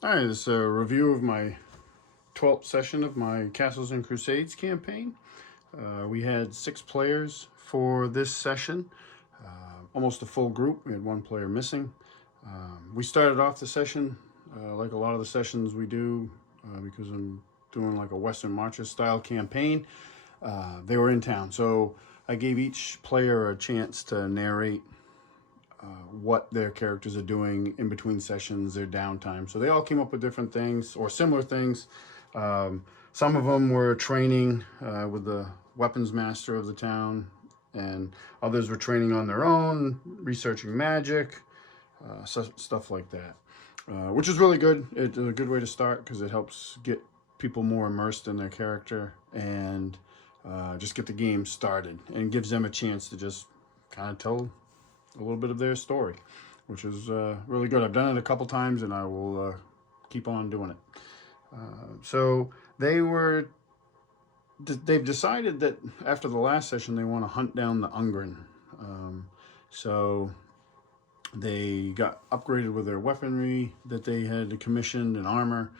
All right, this is a review of my 12th session of my Castles and Crusades campaign. We had 6 players for this session, almost a full group. We had 1 player missing. We started off the session like a lot of the sessions we do because I'm doing like a Western Marches style campaign. They were in town, so I gave each player a chance to narrate what their characters are doing in between sessions, their downtime. So they all came up with different things or similar things. Some of them were training with the weapons master of the town, and others were training on their own, researching magic, stuff like that, which is really good. It's a good way to start because it helps get people more immersed in their character and just get the game started and gives them a chance to just kind of tell a little bit of their story, which is really good. I've done it a couple times and I will keep on doing it. So they've decided that after the last session they want to hunt down the ungren. So they got upgraded with their weaponry that they had commissioned and armor,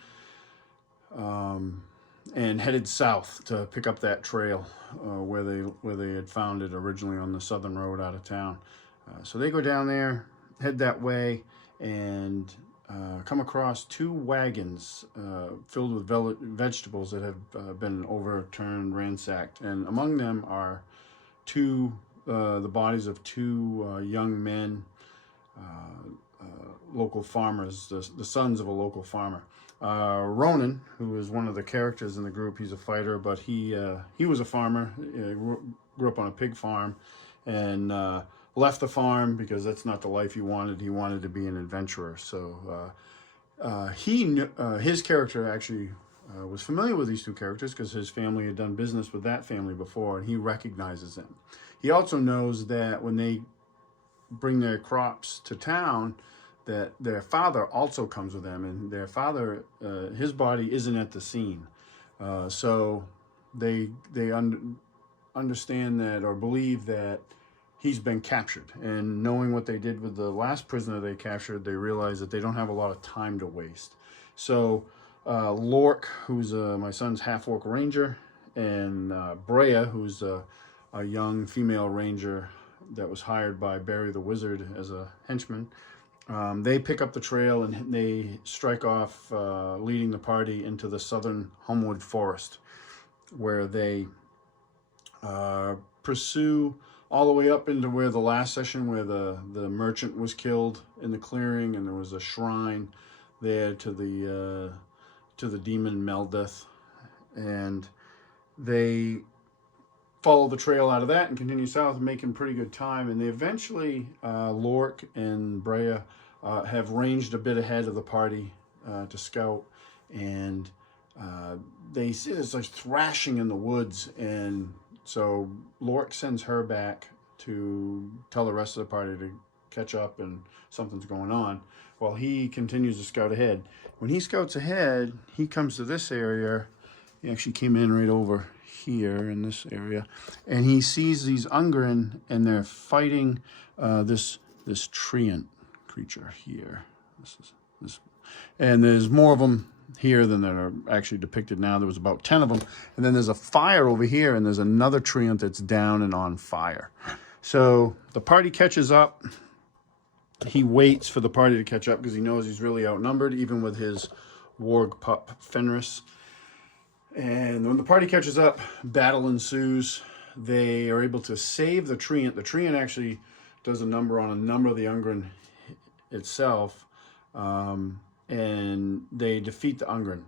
and headed south to pick up that trail where they had found it originally on the southern road out of town. So they go down there, head that way, and come across 2 wagons filled with vegetables that have been overturned, ransacked. And among them are the bodies of 2 young men, local farmers, the sons of a local farmer. Rhonin, who is one of the characters in the group, he's a fighter, but he was a farmer, grew up on a pig farm, and left the farm because that's not the life he wanted. He wanted to be an adventurer. So his character actually was familiar with these 2 characters because his family had done business with that family before, and he recognizes them. He also knows that when they bring their crops to town, that their father also comes with them, and their father, his body isn't at the scene. So they understand that or believe that he's been captured. And knowing what they did with the last prisoner they captured, they realize that they don't have a lot of time to waste. So Lork, who's my son's half-orc ranger, and Brea, who's a young female ranger that was hired by Barry the Wizard as a henchman, they pick up the trail and they strike off, leading the party into the Southern Hulmwood Forest, where they pursue all the way up into where the last session, where the merchant was killed in the clearing, and there was a shrine there to the demon Meldeth, and they follow the trail out of that and continue south, making pretty good time. And they eventually, Lork and Brea have ranged a bit ahead of the party to scout, and they see it's like thrashing in the woods. And so Lork sends her back to tell the rest of the party to catch up and something's going on, while he continues to scout ahead. When he scouts ahead, he comes to this area. He actually came in right over here in this area, and he sees these ungren, and they're fighting this treant creature here. This, and there's more of them here than that are actually depicted now. There was about 10 of them, and then there's a fire over here, and there's another treant that's down and on fire. So the party catches up. He waits for the party to catch up because he knows he's really outnumbered, even with his warg pup Fenris. And when the party catches up, battle ensues. They are able to save the treant. The treant actually does a number on a number of the ungren itself, and they defeat the ungren.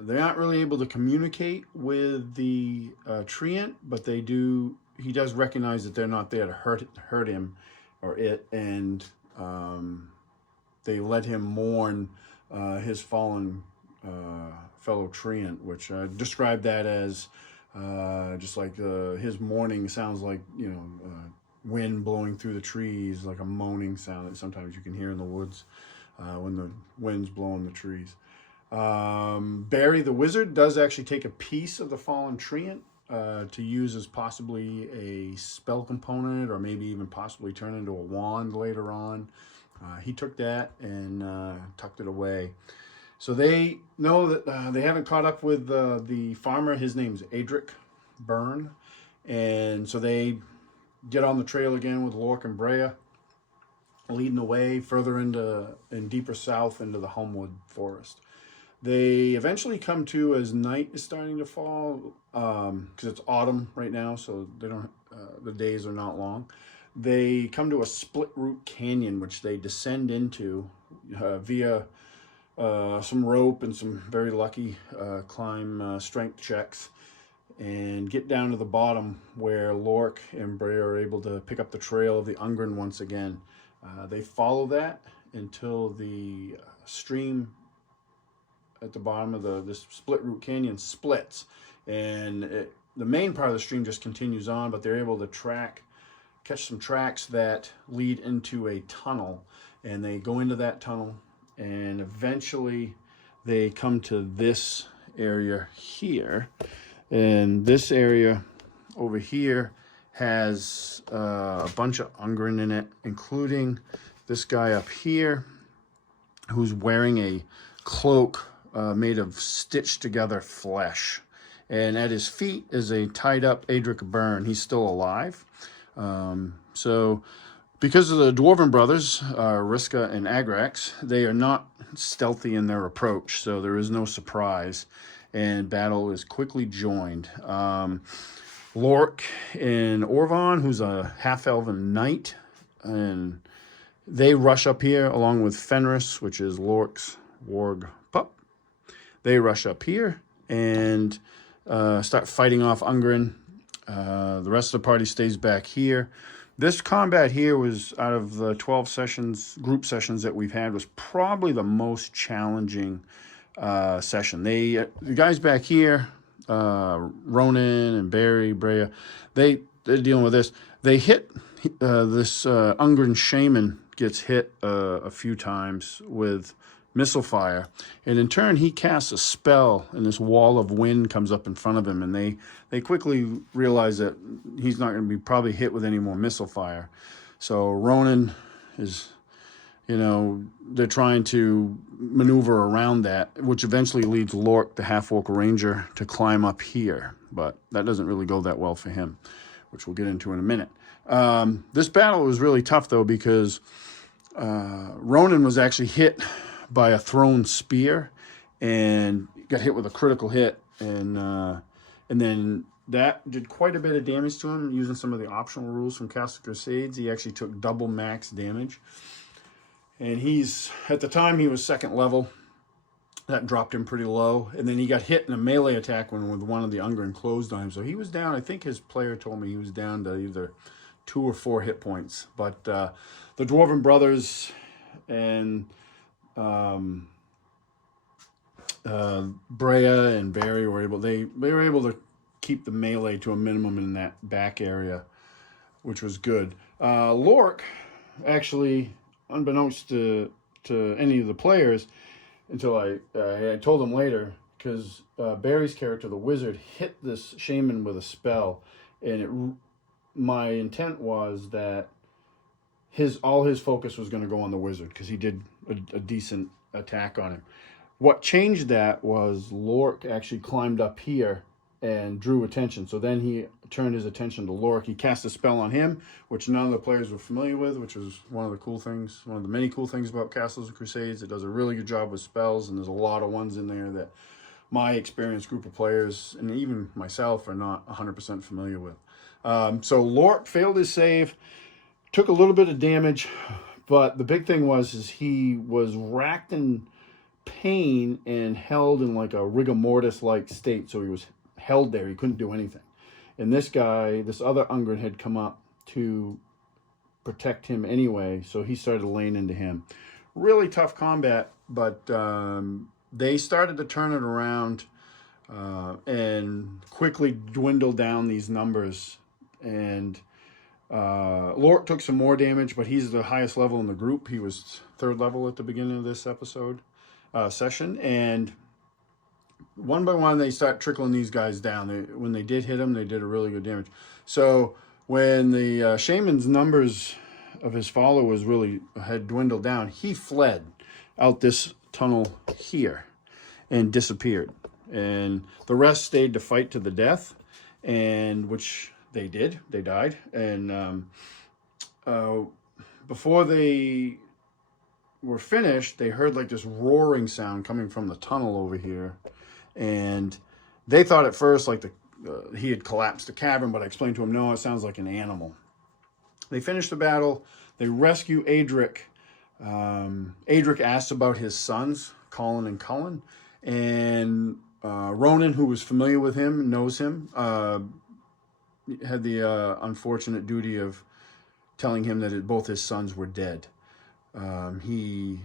They're not really able to communicate with the treant, but they do. He does recognize that they're not there to hurt him or it, and they let him mourn his fallen fellow treant, which described that as just like his mourning sounds like, wind blowing through the trees, like a moaning sound that sometimes you can hear in the woods when the wind's blowing the trees. Barry the Wizard does actually take a piece of the fallen treant to use as possibly a spell component, or maybe even possibly turn into a wand later on. He took that and tucked it away. So they know that they haven't caught up with the farmer. His name's Agrax Byrne. And so they get on the trail again with Lork and Brea, leading the way further and deeper south into the Hulmwood Forest. They eventually come to as night is starting to fall, because it's autumn right now, so they don't. The days are not long. They come to a split root canyon, which they descend into via some rope and some very lucky climb strength checks, and get down to the bottom where Lork and Brea are able to pick up the trail of the ungren once again. They follow that until the stream at the bottom of this split root canyon splits, and the main part of the stream just continues on, but they're able to catch some tracks that lead into a tunnel, and they go into that tunnel, and eventually they come to this area here. And this area over here has a bunch of ungren in it, including this guy up here who's wearing a cloak made of stitched together flesh. And at his feet is a tied up Agrax Byrne. He's still alive. So because of the Dwarven brothers, Risca and Agrax, they are not stealthy in their approach, so there is no surprise, and battle is quickly joined. Lork and Orvon, who's a half-elven knight, and they rush up here along with Fenris, which is Lork's warg pup. They rush up here and start fighting off ungren. The rest of the party stays back here. This combat here was, out of the 12 group sessions that we've had, was probably the most challenging session. The guys back here, Rhonin and Brea, they're dealing with this. They hit this ungren shaman gets hit a few times with missile fire, and in turn he casts a spell, and this wall of wind comes up in front of him, and they quickly realize that he's not going to be probably hit with any more missile fire. So Rhonin is, they're trying to maneuver around that, which eventually leads Lork, the half-orc ranger, to climb up here, but that doesn't really go that well for him, which we'll get into in a minute. This battle was really tough, though, because Rhonin was actually hit by a thrown spear and got hit with a critical hit, and then that did quite a bit of damage to him. Using some of the optional rules from Castle Crusades, he actually took double max damage, and at the time he was 2nd level. That dropped him pretty low, and then he got hit in a melee attack with one of the ungren closed on him, so he was down. I think his player told me he was down to either 2 or 4 hit points. But the Dwarven brothers and Brea and Barry were able to keep the melee to a minimum in that back area, which was good. Lork, actually, unbeknownst to any of the players, until I told them later, because Barry's character, the wizard, hit this shaman with a spell, and my intent was that all his focus was going to go on the wizard, because he did a decent attack on him. What changed that was Lork actually climbed up here and drew attention. So then he turned his attention to Lork. He cast a spell on him, which none of the players were familiar with, which was one of the many cool things about Castles and Crusades. It does a really good job with spells, and there's a lot of ones in there that my experienced group of players, and even myself, are not 100% familiar with. So Lork failed his save, took a little bit of damage, but the big thing was he was racked in pain and held in like a rigor mortis-like state. So he was held there. He couldn't do anything. And this other ungren had come up to protect him anyway, so he started laying into him. Really tough combat, but they started to turn it around and quickly dwindle down these numbers. And Lork took some more damage, but he's the highest level in the group. He was 3rd level at the beginning of this session, and one by one they start trickling these guys down. When they did hit them, they did a really good damage. So when the shaman's numbers of his followers really had dwindled down, he fled out this tunnel here and disappeared. And the rest stayed to fight to the death, and which they did. They died. And before they were finished, they heard like this roaring sound coming from the tunnel over here. And they thought at first like he had collapsed the cavern, but I explained to him, no, it sounds like an animal. They finished the battle. They rescue Agrax. Agrax asks about his sons, Colin and Cullen. And Rhonin, who was familiar with him, knows him, had the unfortunate duty of telling him that both his sons were dead. He,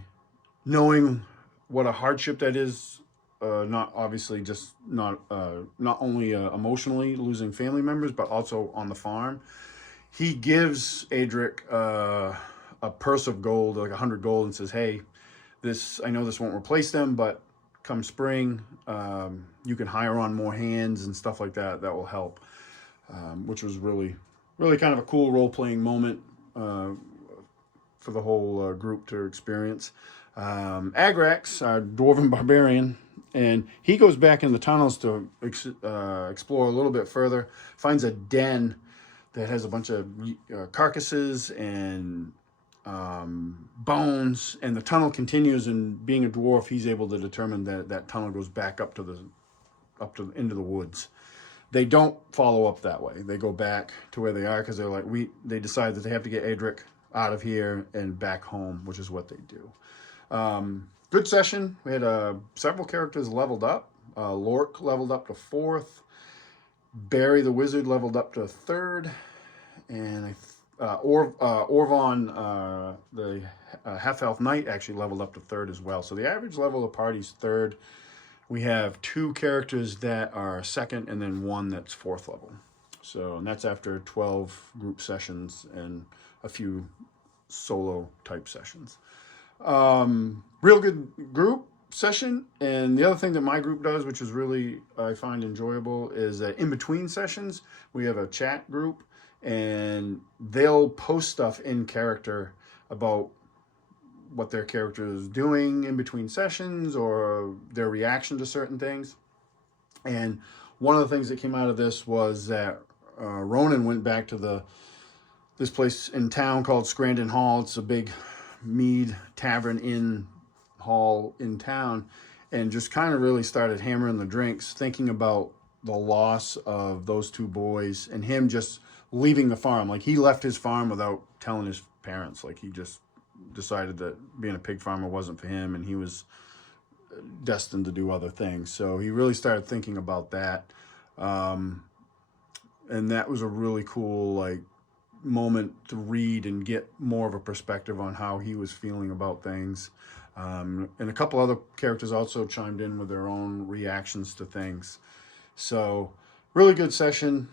knowing what a hardship that is, not obviously just not only emotionally losing family members, but also on the farm, he gives Agrax a purse of gold, like 100 gold, and says, hey, I know this won't replace them, but come spring, you can hire on more hands and stuff like that. That will help, which was really, really kind of a cool role-playing moment for the whole group to experience. Agrax, our dwarven barbarian, and he goes back in the tunnels to explore a little bit further, finds a den that has a bunch of carcasses and bones, and the tunnel continues, and being a dwarf, he's able to determine that tunnel goes back up to into the woods. They don't follow up that way. They go back to where they are because they're like, they decide that they have to get Agrax out of here and back home, which is what they do. Good session. We had several characters leveled up. Lork leveled up to 4th. Barry the Wizard leveled up to 3rd. And Orvon, the half-elf knight, actually leveled up to 3rd as well. So the average level of the party is 3rd. We have 2 characters that are 2nd and then 1 that's 4th level. So, and that's after 12 group sessions and a few solo type sessions. Real good group session. And the other thing that my group does, which is really, I find enjoyable, is that in between sessions, we have a chat group, and they'll post stuff in character about what their character is doing in between sessions or their reaction to certain things. And one of the things that came out of this was that Rhonin went back to this place in town called Scranton Hall. It's a big mead tavern inn hall in town, and just kind of really started hammering the drinks, thinking about the loss of those 2 boys and him just leaving the farm. Like, he left his farm without telling his parents. Like, he just decided that being a pig farmer wasn't for him, and he was destined to do other things. So he really started thinking about that. And that was a really cool, like, moment to read and get more of a perspective on how he was feeling about things. And a couple other characters also chimed in with their own reactions to things. So really good session.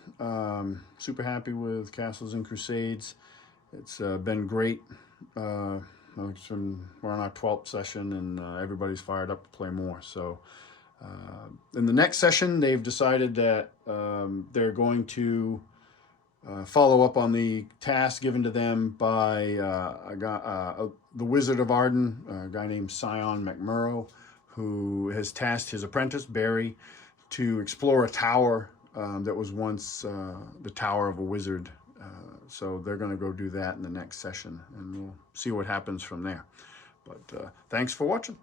Super happy with Castles and Crusades. It's been great. We're on our 12th session, and everybody's fired up to play more. So in the next session, they've decided that they're going to follow up on the task given to them by the Wizard of Arden, a guy named Scion McMurrow, who has tasked his apprentice, Barry, to explore a tower that was once the Tower of a Wizard. So they're going to go do that in the next session, and we'll see what happens from there. But thanks for watching.